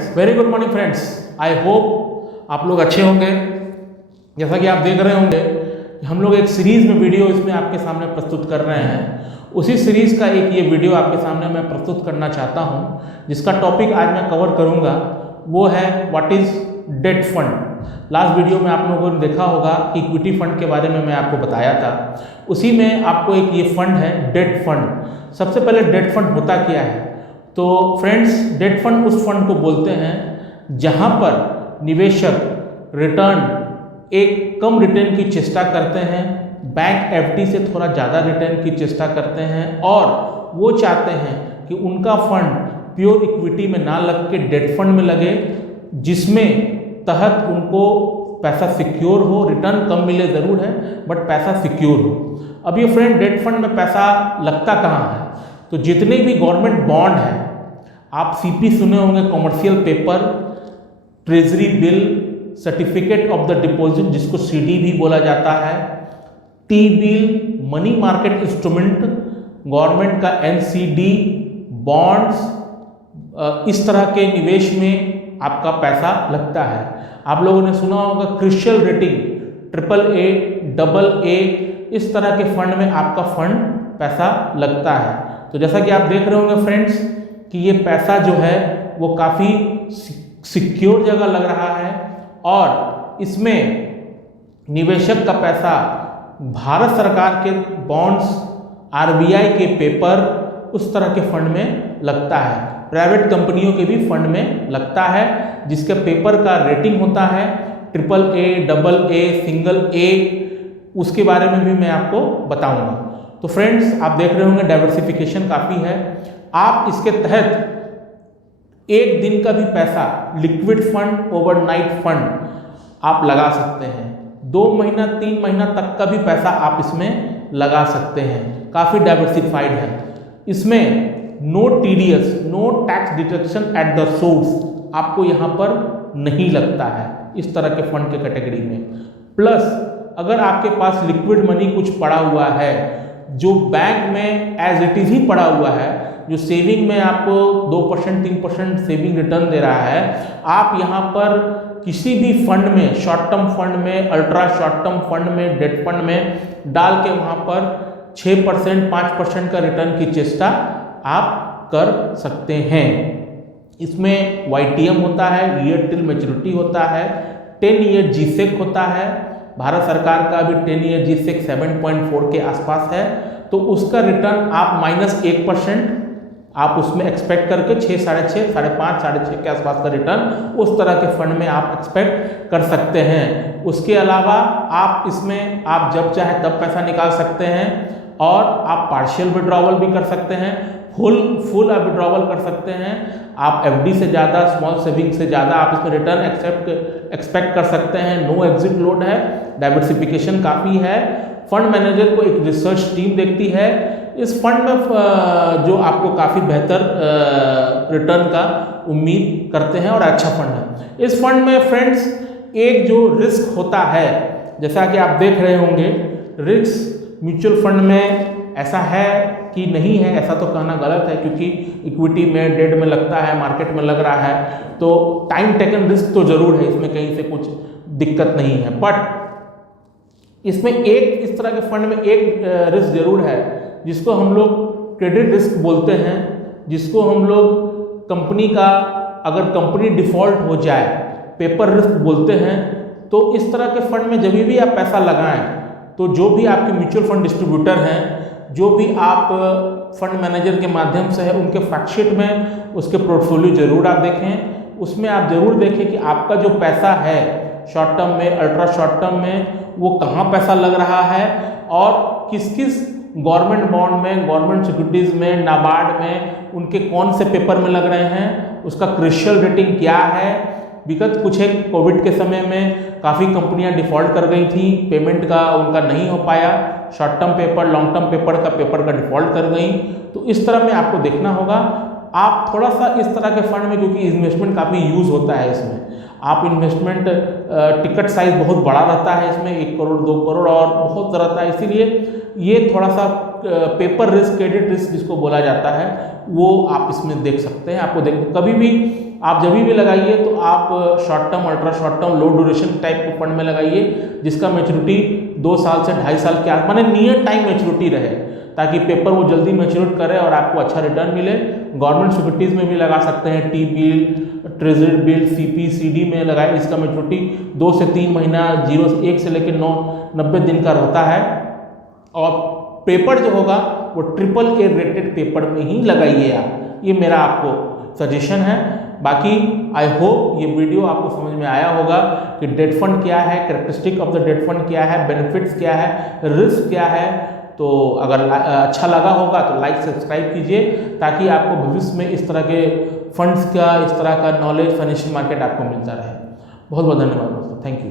Very good morning friends. I hope आप लोग अच्छे होंगे। जैसा कि आप देख रहे होंगे कि हम लोग एक सीरीज़ में वीडियो इसमें आपके सामने प्रस्तुत कर रहे हैं। उसी सीरीज़ का एक ये वीडियो आपके सामने मैं प्रस्तुत करना चाहता हूं, जिसका टॉपिक आज मैं कवर करूंगा वो है what is debt fund. Last video में आप लोगों ने देखा होगा कि इक्विटी फंड के बारे में मैं आपको बताया था। उसी में आपको एक ये फंड है डेट फंड। सबसे पहले डेट फंड होता क्या है? तो फ्रेंड्स, डेट फंड उस फंड को बोलते हैं जहां पर निवेशक रिटर्न एक कम रिटर्न की चेष्टा करते हैं, बैंक एफडी से थोड़ा ज़्यादा रिटर्न की चेष्टा करते हैं और वो चाहते हैं कि उनका फंड प्योर इक्विटी में ना लग के डेट फंड में लगे, जिसमें तहत उनको पैसा सिक्योर हो। रिटर्न कम मिले ज़रूर है बट पैसा सिक्योर हो। अब ये फ्रेंड, डेट फंड में पैसा लगता कहाँ है? तो जितने भी गवर्नमेंट बॉन्ड हैं, आप सीपी सुने होंगे, commercial paper, treasury bill, certificate of the deposit जिसको सीडी भी बोला जाता है, T bill, money market instrument, government का एनसीडी, बॉन्ड्स, इस तरह के निवेश में आपका पैसा लगता है। आप लोगों ने सुना होगा क्रिशियल रेटिंग, AAA, AA, इस तरह के फंड में आपका फंड पैसा लगता है। तो जैसा कि आप देख रहे होंगे फ्रेंड्स कि ये पैसा जो है वो काफ़ी सिक्योर जगह लग रहा है और इसमें निवेशक का पैसा भारत सरकार के बॉन्ड्स, आरबीआई के पेपर, उस तरह के फंड में लगता है। प्राइवेट कंपनियों के भी फंड में लगता है जिसके पेपर का रेटिंग होता है AAA, AA, सिंगल A। उसके बारे में भी मैं आपको बताऊंगा। तो फ्रेंड्स, आप देख रहे होंगे डाइवर्सिफिकेशन काफ़ी है। आप इसके तहत एक दिन का भी पैसा लिक्विड फंड, ओवरनाइट फंड आप लगा सकते हैं। 2 महीना 3 महीना तक का भी पैसा आप इसमें लगा सकते हैं। काफ़ी डाइवर्सिफाइड है। इसमें no TDS, no tax deduction at the source आपको यहाँ पर नहीं लगता है इस तरह के फंड के कैटेगरी में। प्लस अगर आपके पास लिक्विड मनी कुछ पड़ा हुआ है जो बैंक में एज इट इज ही पड़ा हुआ है, जो सेविंग में आपको 2% 3% सेविंग रिटर्न दे रहा है, आप यहाँ पर किसी भी फंड में, शॉर्ट टर्म फंड में, अल्ट्रा शॉर्ट टर्म फंड में, डेट फंड में डाल के वहाँ पर 6% 5% का रिटर्न की चेष्टा आप कर सकते हैं। इसमें YTM होता है, ईयर टिल मैच्योरिटी होता है, 10 ईयर GSEC होता है। भारत सरकार का भी 10 ईयर GSEC 7.4 के आसपास है। तो उसका रिटर्न आप -1% आप उसमें एक्सपेक्ट करके 6, 6.5, 5.5, 6.5 के आसपास का रिटर्न उस तरह के फंड में आप एक्सपेक्ट कर सकते हैं। उसके अलावा आप इसमें आप जब चाहे तब पैसा निकाल सकते हैं और आप पार्शियल विड्रॉवल भी कर सकते हैं, फुल आप विड्रॉवल कर सकते हैं। आप एफडी से ज़्यादा, स्मॉल सेविंग से ज़्यादा आप इसमें रिटर्न एक्सपेक्ट कर सकते हैं। नो एग्जिट लोड है, डाइवर्सिफिकेशन काफ़ी है। फंड मैनेजर को एक रिसर्च टीम देखती है। इस फंड में जो आपको काफ़ी बेहतर रिटर्न का उम्मीद करते हैं और अच्छा फंड है। इस फंड में फ्रेंड्स एक जो रिस्क होता है, जैसा कि आप देख रहे होंगे, रिस्क म्यूचुअल फंड में ऐसा है कि नहीं है, ऐसा तो कहना गलत है क्योंकि इक्विटी में, डेट में लगता है, मार्केट में लग रहा है, तो टाइम टेकन रिस्क तो जरूर है, इसमें कहीं से कुछ दिक्कत नहीं है। बट इसमें एक इस तरह के फंड में एक रिस्क जरूर है जिसको हम लोग क्रेडिट रिस्क बोलते हैं, जिसको हम लोग कंपनी का, अगर कंपनी डिफॉल्ट हो जाए, पेपर रिस्क बोलते हैं। तो इस तरह के फंड में जब भी आप पैसा लगाएं तो जो भी आपके म्यूचुअल फंड डिस्ट्रीब्यूटर हैं, जो भी आप फंड मैनेजर के माध्यम से है, उनके फैक्टशीट में उसके पोर्टफोलियो जरूर आप देखें। उसमें आप जरूर देखें कि आपका जो पैसा है शॉर्ट टर्म में, अल्ट्रा शॉर्ट टर्म में, वो कहाँ पैसा लग रहा है और किस किस गवर्नमेंट बॉन्ड में, गवर्नमेंट सिक्योरिटीज़ में, नाबार्ड में, उनके कौन से पेपर में लग रहे हैं, उसका क्रिशियल रेटिंग क्या है। विगत कुछ एक कोविड के समय में काफ़ी कंपनियां डिफ़ॉल्ट कर गई थी, पेमेंट का उनका नहीं हो पाया, short term paper, long term paper का डिफ़ॉल्ट कर गई। तो इस तरह में आपको देखना होगा। आप थोड़ा सा इस तरह के फंड में, क्योंकि इन्वेस्टमेंट काफ़ी यूज़ होता है इसमें, आप इन्वेस्टमेंट टिकट साइज बहुत बड़ा रहता है इसमें, 1 करोड़ 2 करोड़ और बहुत रहता है, इसीलिए ये थोड़ा सा पेपर रिस्क, क्रेडिट रिस्क जिसको बोला जाता है, वो आप इसमें देख सकते हैं। आपको कभी भी आप जब भी लगाइए तो आप short term, ultra short term, low duration type के फंड में लगाइए, जिसका मैच्योरिटी 2 साल से 2.5 साल के आस, माने नियर टाइम मैच्योरिटी रहे, ताकि पेपर वो जल्दी मैच्योर करे और आपको अच्छा रिटर्न मिले। गवर्नमेंट सिक्योरिटीज़ में भी लगा सकते हैं, T bill, treasury bill, CP, CD में लगाए, इसका मैच्योरिटी 2 से 3 महीना, 1 से लेकर 90 दिन का रहता है। और पेपर जो होगा वो AAA रेटेड पेपर में ही लगाइए आप, ये मेरा आपको सजेशन है। बाकी आई होप ये वीडियो आपको समझ में आया होगा कि डेट फंड क्या है, characteristic of the debt fund क्या है, बेनिफिट्स क्या है, रिस्क क्या है। तो अगर अच्छा लगा होगा तो लाइक सब्सक्राइब कीजिए, ताकि आपको भविष्य में इस तरह के फंड्स का, इस तरह का नॉलेज फाइनेंशियल मार्केट आपको मिलता रहे। बहुत बहुत धन्यवाद दोस्तों, थैंक यू।